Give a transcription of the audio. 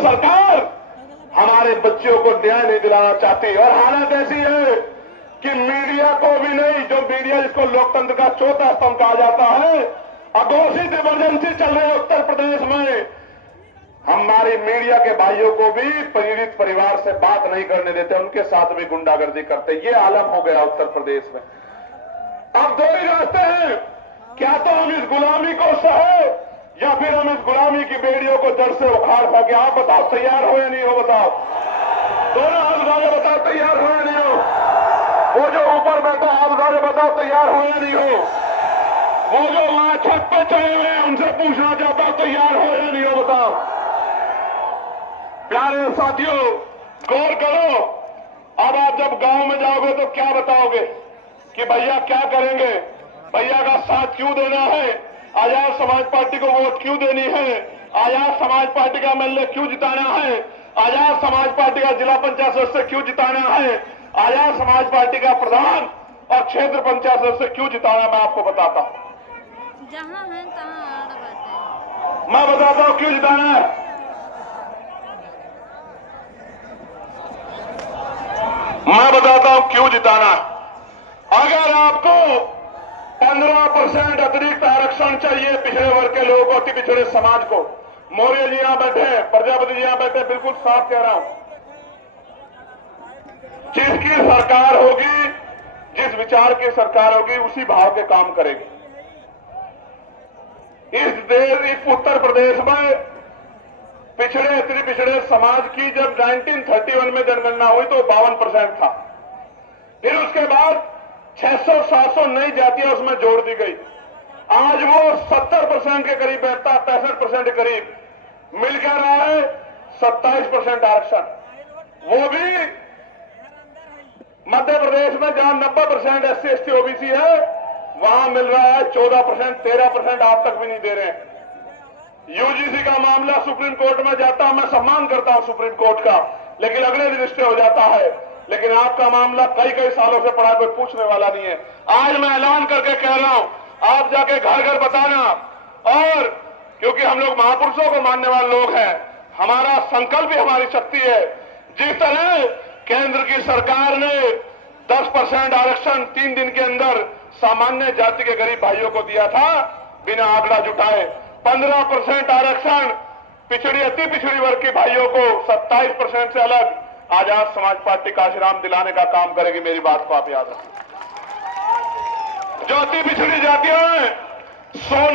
सरकार हमारे बच्चों को न्याय नहीं दिलाना चाहती। और हालत ऐसी है कि मीडिया को भी नहीं, जो मीडिया जिसको लोकतंत्र का चौथा स्तंभ कहा जाता है, अघोषित इमरजेंसी चल रही है उत्तर प्रदेश में। हमारी मीडिया के भाइयों को भी पीड़ित परिवार से बात नहीं करने देते, उनके साथ भी गुंडागर्दी करते। ये आलम हो गया उत्तर प्रदेश में। अब दो ही रास्ते हैं, क्या तो हम इस गुलामी को सहे या फिर हम इस गुलामी की बेड़ियों को जड़ से उखाड़ सके। आप बताओ, तैयार हो या नहीं हो? बताओ, दोनों हाथ उठाकर बताओ, तैयार हो या नहीं हो? वो जो ऊपर बैठा हाथ उठाकर बताओ, तैयार हो या नहीं हो? वो जो वहां छत पे चढ़े हुए हैं, उनसे पूछना चाहता हूं, तैयार हो या नहीं हो? बताओ। प्यारे साथियों, गौर करो। अब आप जब गांव में जाओगे तो क्या बताओगे कि भैया क्या करेंगे, भैया का साथ क्यों देना है, आजाद समाज पार्टी को वोट क्यों देनी है, आजाद समाज पार्टी का एमएलए क्यों जिताना है, आजाद समाज पार्टी का जिला पंचायत सदस्य क्यों जिताना है, आजाद समाज पार्टी का प्रधान और क्षेत्र पंचायत सदस्य क्यों जिताना, मैं आपको बताता हूं। जहां है तहां आड़ बाटे। मैं बताता हूं क्यों जिताना है। मैं बताता हूं क्यों जिताना है। अगर आपको 15% अतिरिक्त आरक्षण चाहिए पिछड़े वर्ग के लोगों को, अति पिछड़े समाज को, मौर्य जी यहां बैठे, प्रजापति जी यहां बैठे, बिल्कुल साफ कह रहा हूं, जिसकी सरकार होगी, जिस विचार की सरकार होगी, उसी भाव के काम करेगी। इस उत्तर प्रदेश में पिछड़े अति पिछड़े समाज की जब 1931 में जनगणना हुई तो 52% था। फिर उसके बाद 600-700 नई जातियां उसमें जोड़ दी गई। आज वो 70% के करीब बैठता, 65% के करीब मिल क्या रहा है, 27% आरक्षण। वो भी मध्य प्रदेश में जहां 90% SC ST OBC है, वहां मिल रहा है 14%, 13% आज तक भी नहीं दे रहे हैं। यूजीसी का मामला सुप्रीम कोर्ट में जाता, मैं सम्मान करता हूं सुप्रीम कोर्ट का, लेकिन अगले दिन स्टे हो जाता है। लेकिन आपका मामला कई सालों से पड़ा, कोई पूछने वाला नहीं है। आज मैं ऐलान करके कह रहा हूं, आप जाके घर घर बताना। और क्योंकि हम लोग महापुरुषों को मानने वाले लोग हैं, हमारा संकल्प ही हमारी शक्ति है। जिस तरह केंद्र की सरकार ने 10% आरक्षण 3 दिन के अंदर सामान्य जाति के गरीब भाइयों को दिया था बिना आंकड़ा जुटाए, 15% आरक्षण पिछड़ी अति पिछड़ी वर्ग के भाइयों को 27% से अलग आजाद समाज पार्टी काशीराम दिलाने का काम करेगी। मेरी बात को आप याद रखें। जो अति पिछड़ी जातियां हैं, 100